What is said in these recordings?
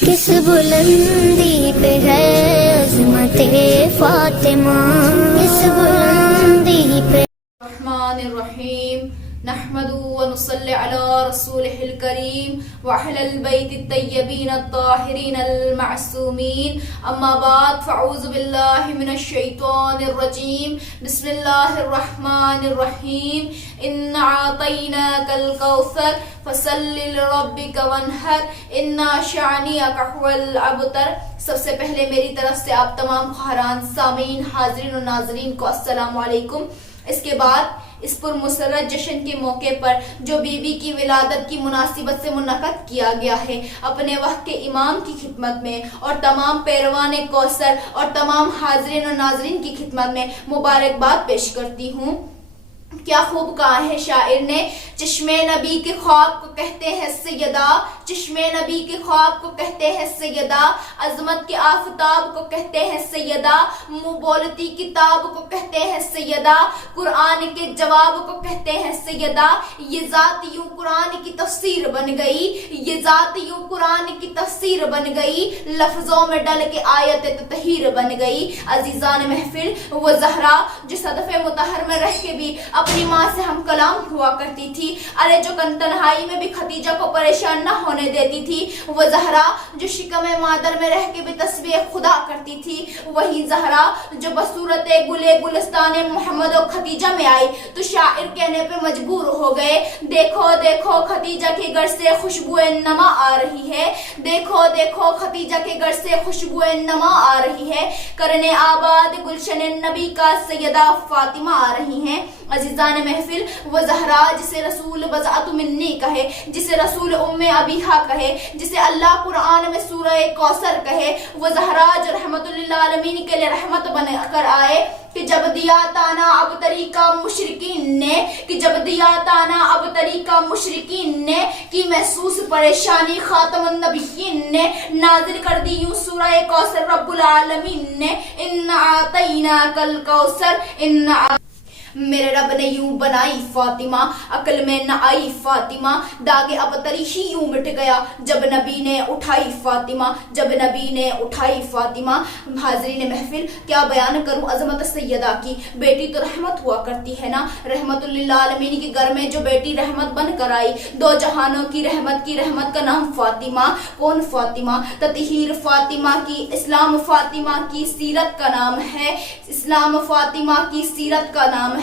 کس بلندی پہ ہے عظمت فاطمہ، کس بلندی پہ۔ الرحمن الرحیم نحمده ونصلي على رسوله الكريم وعلى البيت الطيبين الطاهرين المعصومين اما بعد فاعوذ بالله من الشيطان الرجيم بسم الله الرحمن الرحيم ان اعطيناك الكوثر فصل لربك وانحر ان شانئك هو الابتر۔ سب سے پہلے میری طرف سے آپ تمام خواہران سامعین حاضرین و ناظرین کو السلام علیکم۔ اس کے بعد اس پر مسرت جشن کے موقع پر جو بی بی کی ولادت کی مناسبت سے منعقد کیا گیا ہے، اپنے وقت کے امام کی خدمت میں اور تمام پیروان کوثر اور تمام حاضرین و ناظرین کی خدمت میں مبارکباد پیش کرتی ہوں۔ کیا خوب کہا ہے شاعر نے، چشم نبی کے خواب کو کہتے ہیں سیدہ، چشم نبی کے خواب کو کہتے ہیں سیدہ، عظمت کے آفتاب کو کہتے ہیں سیدہ، منہ بولتی کتاب کو کہتے ہیں سیدہ، قرآن کے جواب کو کہتے ہیں سیدہ۔ یہ ذات یوں قرآن کی تفسیر بن گئی، یہ ذات یوں قرآن کی تفسیر بن گئی، لفظوں میں ڈل کے آیت تطہیر بن گئی۔ عزیزان محفل، وہ زہرا جو صدف مطہر میں رہ کے بھی اپنی ماں سے ہم کلام ہوا کرتی تھی، ارے جو تنہائی میں بھی خدیجہ کو پریشان نہ ہونے دیتی تھی، وہ زہرا جو شکم مادر میں رہ کے بھی تسبیح خدا کرتی تھی، وہی زہرا جو بصورت گلے گلستان محمد و خدیجہ میں آئی تو شاعر کہنے پہ مجبور ہو گئے، دیکھو دیکھو خدیجہ کے گھر سے خوشبو نما آ رہی ہے، دیکھو دیکھو خدیجہ کے گھر سے خوشبو نما آ رہی ہے، کرنے آباد گلشن نبی کا سیدہ فاطمہ آ رہی ہیں۔ عزیزان محفل، وہ زہرا جسے رسول بضعت منی کہے، جسے رسول ام ابیہا کہے، جسے اللہ قرآن میں سورہ کوثر کہے، وہ زہرا جو رحمت للعالمین کے لیے رحمت بن کر آئے کہ جب دیا تانا اب طریقہ مشرکین نے، کہ جب دیا تانا اب طریقہ مشرکین نے، کی محسوس پریشانی خاتم النبیین نے، نازل کر دی یوں سورہ کوثر رب العالمین نے، ان اعطیناک الکوثر ان میرے رب نے یوں بنائی فاطمہ، عقل میں نہ آئی فاطمہ، داغ ابتری ہی یوں مٹ گیا جب نبی نے اٹھائی فاطمہ، جب نبی نے اٹھائی فاطمہ۔ حاضرین محفل، کیا بیان کروں عظمت سیدہ کی، بیٹی تو رحمت ہوا کرتی ہے نا، رحمت للعالمین کے گھر میں جو بیٹی رحمت بن کر آئی، دو جہانوں کی رحمت کا نام فاطمہ۔ کون فاطمہ؟ تطہیر فاطمہ کی، اسلام فاطمہ کی سیرت کا نام ہے، اسلام فاطمہ کی سیرت کا نام ہے،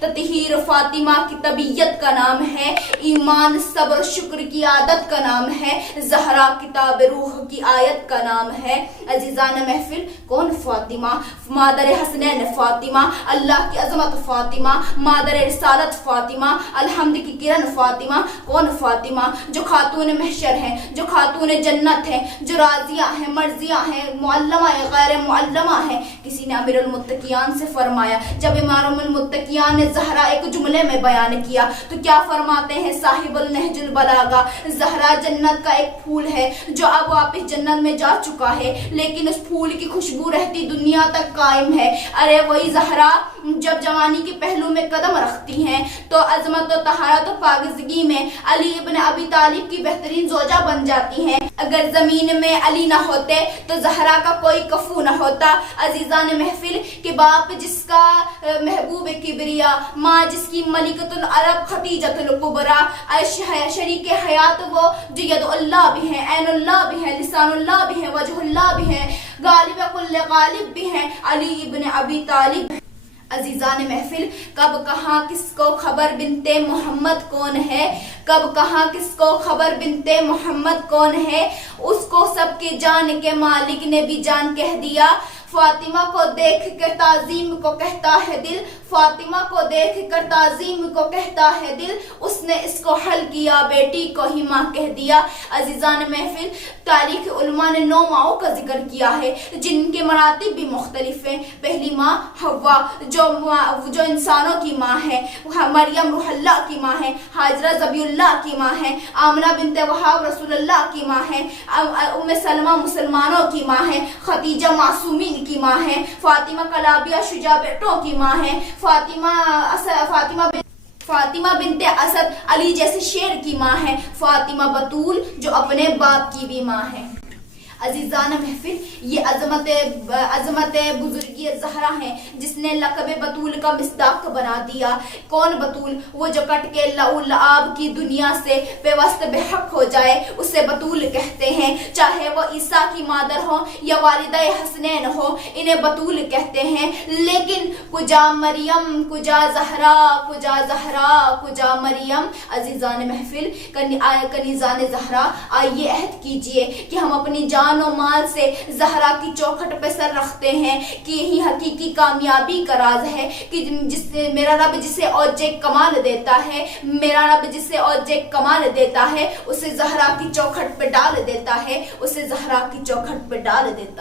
تطہیر فاطمہ کی طبیعت کا نام ہے، ایمان صبر شکر کی عادت کا نام ہے، زہرا کتاب روح کی آیت کا نام ہے۔ عزیزان محفل، کون فاطمہ؟ مادر حسنین فاطمہ، اللہ کی عظمت فاطمہ، مادر رسالت فاطمہ، الحمد کی کرن فاطمہ۔ کون فاطمہ؟ جو خاتون محشر ہیں، جو خاتون جنت ہیں، جو راضیہ ہیں، مرضیہ ہیں، معلمہ غیر معلمہ ہیں۔ کسی نے امیر المتقیان سے فرمایا، جب امام المتقیان نے زہرا ایک جملے میں بیان کیا تو کیا فرماتے ہیں صاحب النہج البلاغہ، زہرا جنت کا ایک پھول ہے جو اب واپس جنت میں جا چکا ہے، لیکن اس پھول کی خوشبو رہتی دنیا تک قائم ہے۔ ارے وہی زہرا جب جوانی کے پہلو میں قدم رکھتی ہیں تو عظمت و طہارت و پاکیزگی میں علی ابن ابی طالب کی بہترین زوجہ بن جاتی ہیں۔ اگر زمین میں علی نہ ہوتے تو زہرا کا کوئی کفو نہ ہوتا۔ عزیزان محفل، کہ باپ جس کا محبوب کبریا، ماں جس کی ملکۃ العرب خدیجۃ الکبریٰ، شریک حیات وہ جو ید اللہ بھی ہیں، عین اللہ بھی ہیں، لسان اللہ بھی ہیں، وجہ اللہ بھی ہیں، غالب کل غالب بھی ہیں، علی ابن ابی طالب۔ عزیزان محفل، کب کہاں کس کو خبر بنتے محمد کون ہے، کب کہاں کس کو خبر بنتے محمد کون ہے، اس کو سب کے جان کے مالک نے بھی جان کہہ دیا، فاطمہ کو دیکھ کر تعظیم کو کہتا ہے دل، فاطمہ کو دیکھ کر تعظیم کو کہتا ہے دل، اس نے اس کو حل کیا بیٹی کو ہی ماں کہہ دیا۔ عزیزان محفل، تاریخ علماء نے 9 ماؤں کا ذکر کیا ہے جن کے مراتب بھی مختلف ہیں۔ پہلی ماں حوا جو انسانوں کی ماں ہے، مریم روح اللہ کی ماں ہے، ہاجرہ ذبیح اللہ کی ماں ہے، آمنہ بنت وہاب رسول اللہ کی ماں ہے، ام سلمہ مسلمانوں کی ماں ہے، خدیجہ معصومین کی ماں ہے، فاطمہ کلابیہ شجاع بیٹوں کی ماں ہے، فاطمہ بنت اسد علی جیسے شیر کی ماں ہے، فاطمہ بطول جو اپنے باپ کی بھی ماں ہے۔ عزیزان محفل، یہ عظمت بزرگی زہرا ہے جس نے لقب بطول کا مصداق بنا دیا۔ کون بطول؟ وہ جو کٹ کے لعاب کی دنیا سے پیوست بحق ہو جائے اسے بطول کہتے ہیں، چاہے وہ عیسیٰ کی مادر ہو یا والدہ حسنین ہو، انہیں بطول کہتے ہیں۔ لیکن کجا مریم، کجا زہرا، کجا زہرا، کجا مریم؟ عزیزان محفل، کنیزان زہرا، آئیے عہد کیجئے کہ ہم اپنی جان و مال سے زہرا کی چوکھٹ پہ سر رکھتے ہیں کہ یہی حقیقی کامیابی کا راز ہے کہ میرا رب جسے اوج کمال دیتا ہے، میرا رب جسے اوج کمال دیتا ہے اسے زہرا کی چوکھٹ پہ ڈال دیتا ہے، اسے زہرا کی چوکھٹ پہ ڈال دیتا ہے۔